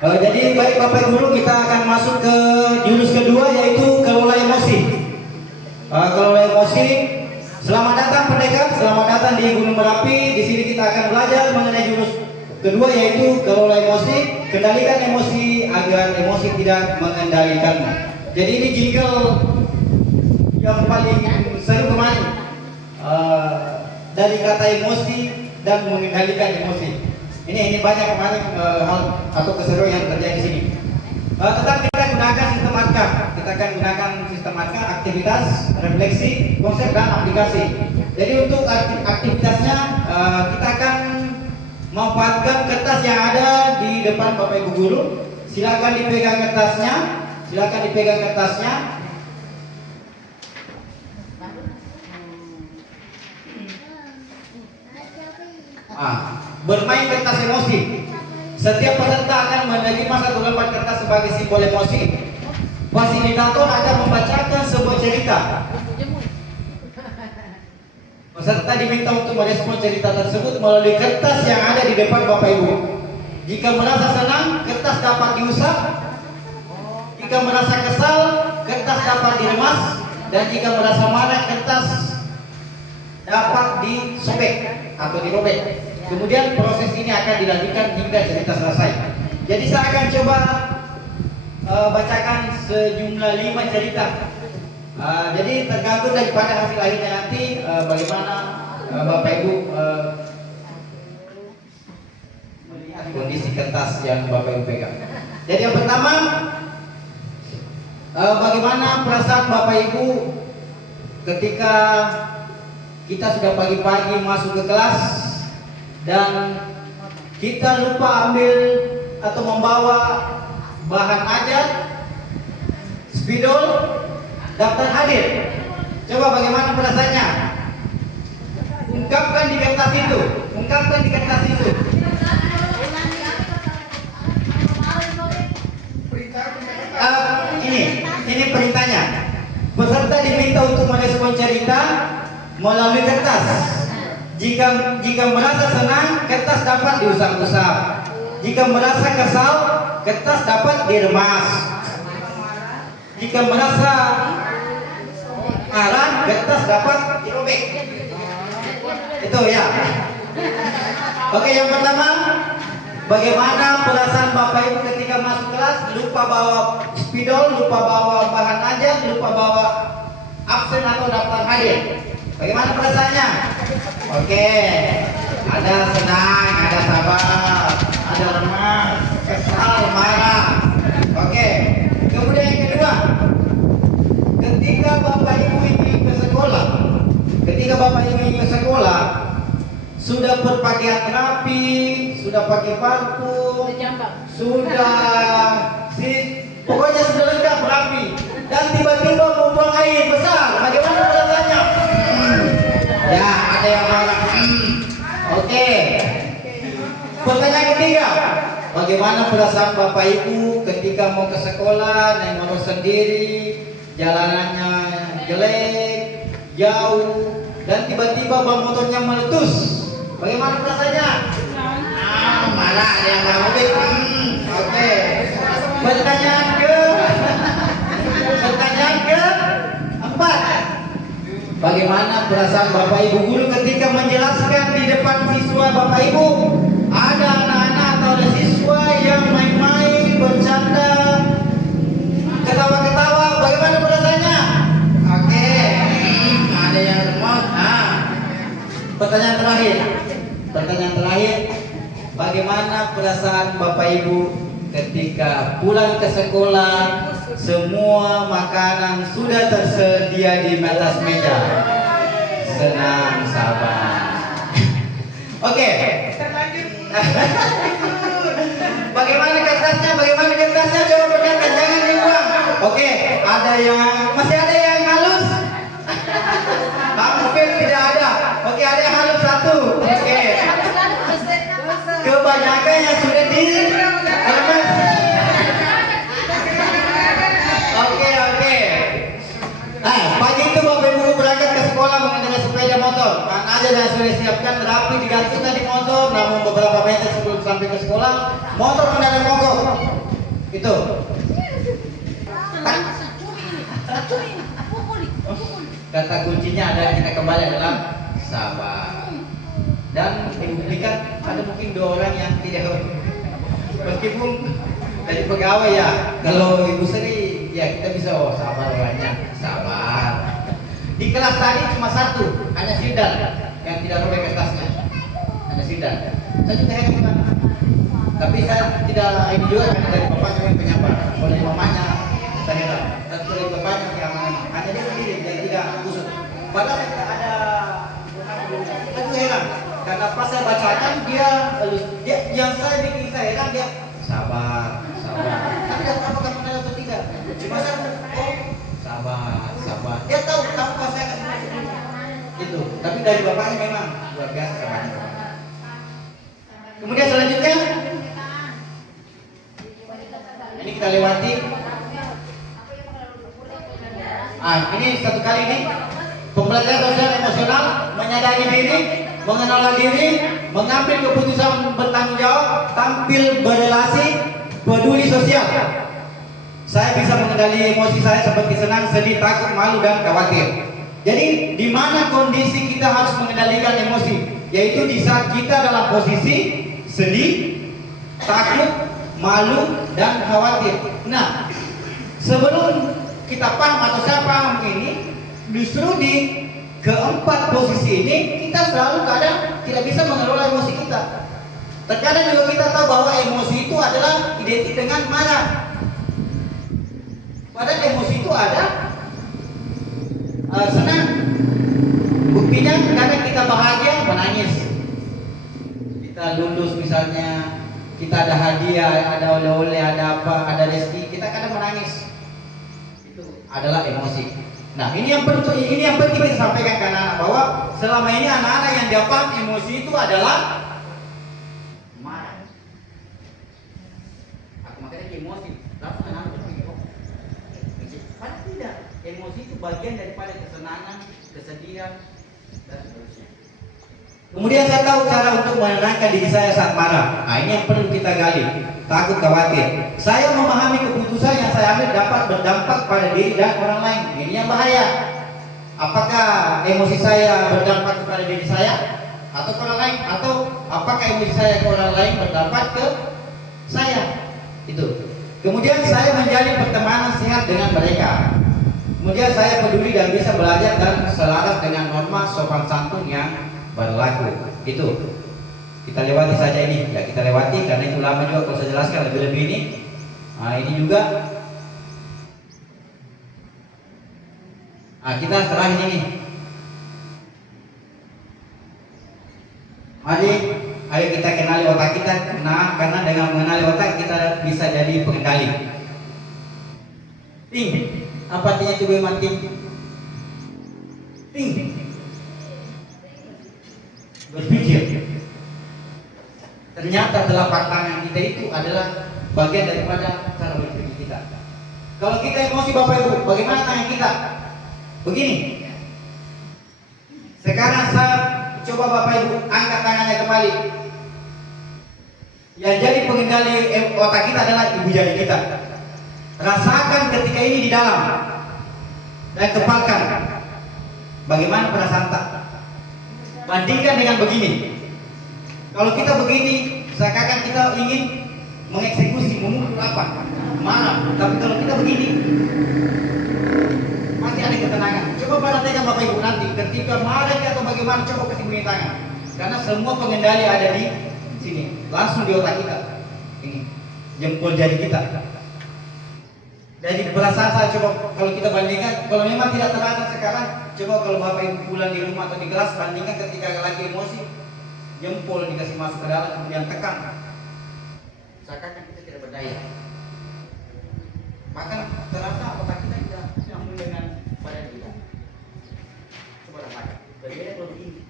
Jadi baik Bapak Guru, kita akan masuk ke jurus kedua, yaitu kelola emosi. Kelola emosi. Selamat datang pendekat, selamat datang di Gunung Merapi. Di sini kita akan belajar mengenai jurus kedua, yaitu kelola emosi. Kendalikan emosi agar emosi tidak mengendalikanmu. Jadi ini jingle yang paling seru kemarin, dari kata emosi dan mengendalikan emosi. Ini banyak kemarin hal atau keseruan yang terjadi di sini. Tetap kita gunakan sistem ATKA. Kita akan gunakan sistem ATKA, aktivitas, refleksi, konsep, dan aplikasi. Jadi untuk aktivitasnya kita akan memanfaatkan kertas yang ada di depan Bapak Ibu Guru. Silakan dipegang kertasnya. Silakan dipegang kertasnya. Bermain kertas emosi. Setiap peserta akan menerima satu lembar kertas sebagai simbol emosi. Fasilitator akan membacakan sebuah cerita. Peserta diminta untuk merespon cerita tersebut melalui kertas yang ada di depan Bapak Ibu. Jika merasa senang, kertas dapat diusap. Jika merasa kesal, kertas dapat diremas. Dan jika merasa marah, kertas dapat disobek atau dirobek. Kemudian proses ini akan dilanjutkan hingga cerita selesai. Jadi saya akan coba bacakan sejumlah 5 cerita. Jadi tergantung daripada hasil akhirnya nanti bagaimana Bapak Ibu melihat kondisi kertas yang Bapak Ibu pegang. Jadi yang pertama, bagaimana perasaan Bapak Ibu ketika kita sudah pagi-pagi masuk ke kelas dan kita lupa ambil atau membawa bahan ajar, spidol, daftar hadir. Coba bagaimana perasaannya? Ungkapkan di kertas itu. Ungkapkan di kertas itu. Ini perintahnya. Peserta diminta untuk merespon cerita melalui kertas. Jika merasa senang, kertas dapat diusap-usap. Jika merasa kesal, kertas dapat diremas. Jika merasa marah, kertas dapat dirobek. Itu ya. Oke, yang pertama, bagaimana perasaan Bapak Ibu ketika masuk kelas lupa bawa spidol, lupa bawa bahan ajar, lupa bawa absen atau daftar hadir? Bagaimana perasaannya? Oke, ada senang, ada sabar, ada remas, kesal, marah. Oke, kemudian yang kedua, ketika Bapak Ibu ingin ke sekolah, sudah berpakaian rapi, sudah pakai parfum, pokoknya sudah lengkap rapi, dan tiba-tiba membuang air besar. Bagaimana perasaannya? Ya, ada yang marah. Oke. Pertanyaan ketiga, bagaimana perasaan Bapak Ibu ketika mau ke sekolah, naik motor sendiri, jalanannya jelek, jauh, dan tiba-tiba ban motornya meletus? Bagaimana perasaannya? Marah, ada yang marah. Oke. Pertanyaan keempat, bagaimana perasaan Bapak Ibu Guru ketika menjelaskan di depan siswa Bapak Ibu? Ada anak-anak atau ada siswa yang main-main, bercanda, ketawa-ketawa. Bagaimana perasaannya? Oke. Ada yang remote. Pertanyaan terakhir, bagaimana perasaan Bapak Ibu ketika pulang ke sekolah, semua makanan sudah tersedia di atas meja? Senang, sabar. Oke. Bagaimana kertasnya? Coba perlihatkan, jangan dibuang. Oke, masih ada yang halus? Mungkin tidak ada. Oke, ada yang halus satu. Oke. Kebanyakan yang sudah diremas. Oke. Pagi itu Bapak Ibu berangkat ke sekolah mengendarai sepeda motor. Bahan ajar yang sudah disiapkan rapi digantungkan di motor. Namun beberapa meter sebelum sampai ke sekolah, motor mendadak mogok. Itu. Kata kuncinya ada kita kembali adalah sabar. Dan ibu berikan ada mungkin 2 orang yang tidak, meskipun dari pegawai ya, kalau ibu sendiri ya kita bisa sabar orangnya, sabar. Di kelas tadi cuma 1, hanya Sidan yang tidak robek kertasnya, hanya Sidan. Saya juga heran Pak. Tapi saya tidak ini juga karena dari bapaknya yang penyabar, oleh mamanya saya heran. Dan dari bapaknya yang hanya dia sendiri yang tidak kusut. Padahal ada, saya juga heran. Karena pas saya bacakan dia yang saya bikin saya heran dia sabar. Tapi tidak tahu apakah benar atau tidak. Cuma saya sabar. Dia tahu pas saya kasih masuk itu. Tapi dari bapaknya memang luar biasa sabarnya. Kemudian selanjutnya ini kita lewati. Ini satu kali ini pembelajaran sosial emosional, menyadari diri, mengenal diri, mengambil keputusan bertanggung jawab, tampil berrelasi, peduli sosial. Saya bisa mengendali emosi saya seperti senang, sedih, takut, malu, dan khawatir. Jadi di mana kondisi kita harus mengendalikan emosi? Yaitu di saat kita dalam posisi sedih, takut, malu, dan khawatir. Nah, sebelum kita paham atau saya paham ini, justru di keempat posisi ini kita selalu kadang tidak bisa mengelola emosi kita. Terkadang juga kita tahu bahwa emosi itu adalah identik dengan marah. Padahal emosi itu ada senang. Buktinya kadang kita bahagia menangis. Kita lulus misalnya, kita ada hadiah, ada oleh-oleh, ada apa, ada rezeki, kita kadang menangis. Itu adalah emosi. Nah, ini yang penting kita sampaikan ke anak-anak bahwa selama ini anak-anak yang dia paham emosi itu adalah marah. Aku makanya emosi, langsung anak-anak berpikir, oh, padahal tidak. Emosi itu bagian daripada kesenangan, kesedihan, dan seterusnya. Kemudian saya tahu cara untuk menenangkan diri saya saat marah. Nah, ini yang perlu kita gali. Takut, khawatir. Saya memahami keputusan yang saya ambil dapat berdampak pada diri dan orang lain. Ini yang bahaya. Apakah emosi saya berdampak kepada diri saya atau ke orang lain, atau apakah emosi saya ke orang lain berdampak ke saya? Itu. Kemudian saya menjalin pertemanan sehat dengan mereka. Kemudian saya peduli dan bisa belajar dan selaras dengan norma sopan santun yang berlaku. Itu kita lewati saja ini, ya kita lewati karena itu lama juga kalau saya jelaskan lebih-lebih ini. Nah, ini juga kita terakhir ini. Mari, ayo kita kenali otak kita. Nah, karena dengan mengenali otak kita bisa jadi pengendali. Ting, apa artinya coba mati? Ting, berpikir. Ternyata telapak tangan kita itu adalah bagian daripada cara berpikir kita. Kalau kita emosi Bapak Ibu, bagaimana tangan kita? Begini. Sekarang saya coba Bapak Ibu angkat tangannya kembali. Yang jadi pengendali otak kita adalah ibu jari kita. Rasakan ketika ini di dalam dan kepalkan. Bagaimana perasaan tak? Bandingkan dengan begini. Kalau kita begini, seakan-akan kita ingin mengeksekusi, memukul apa? Marah. Tapi kalau kita begini, masih ada ketenangan. Coba perhatikan Bapak Ibu nanti, ketika marah atau bagaimana, coba kasih bunyi tangan. Karena semua pengendali ada di sini, langsung di otak kita. Ini jempol jari kita. Jadi perasaan saya coba kalau kita bandingkan, kalau memang tidak terasa sekarang, coba kalau Bapak Ibu pulang di rumah atau di kelas, bandingkan ketika lagi emosi, jempol dikasih masuk ke dalam, kemudian tekan. Seakan-akan kita tidak berdaya. Bahkan terasa otak kita tidak nyambung dengan badan kita. Coba rasakan. Berbeda kalau begini.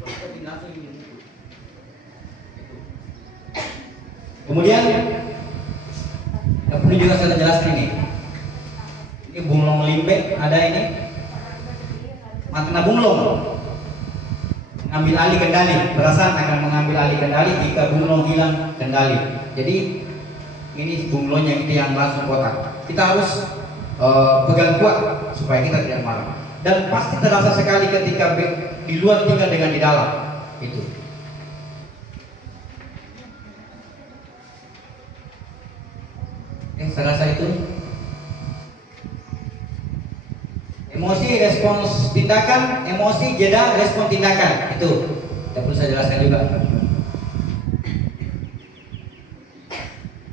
Kalau kita tinggal langsung ini. Kemudian yang perlu juga saya jelaskan ini. Ini bunglong limbe ada ini. Makna bunglong mengambil alih kendali, perasaan akan mengambil alih kendali jika bunglong hilang kendali. Jadi ini bunglonnya itu yang langsung kotak. Kita harus pegang kuat supaya kita tidak marah. Dan pasti terasa sekali ketika di luar tinggal dengan di dalam itu. Saya rasa itu emosi respons tindakan, emosi jeda respon tindakan itu. Tidak perlu saya jelaskan juga.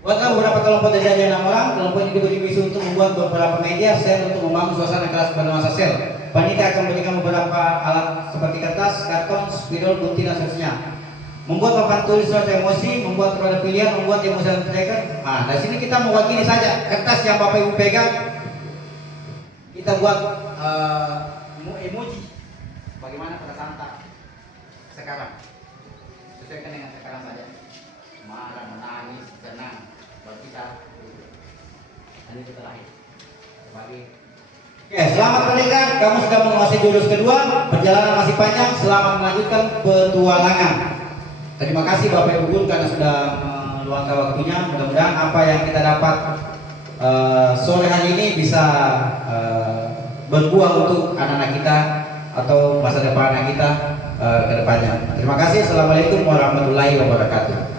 Buatlah beberapa kelompok dari 6 orang. Kelompok ini diberi misi untuk membuat beberapa media sel untuk membangun suasana kelas pada masa sel. Panitia akan memberikan beberapa alat seperti kertas, karton, spidol, gunting dan seterusnya. Membuat papan tulis surat emosi, membuat roda pilihan, membuat emosi dan tindakan. Nah, dari sini kita mewakili saja kertas yang Bapak Ibu pegang. Kita buat emoji. Bagaimana perasaan tak sekarang? Sesuaikan dengan sekarang saja. Marah, menangis, senang. Buat kita. Dan itu terakhir. Sebagai Oke, selamat pendengar. Kamu sudah menguasai jurus kedua. Perjalanan masih panjang. Selamat melanjutkan petualangan. Terima kasih Bapak Ibu Guru karena sudah meluangkan waktunya. Mudah-mudahan apa yang kita dapat sore hari ini bisa berbuah untuk anak-anak kita atau masa depan anak kita ke depannya. Terima kasih. Assalamualaikum warahmatullahi wabarakatuh.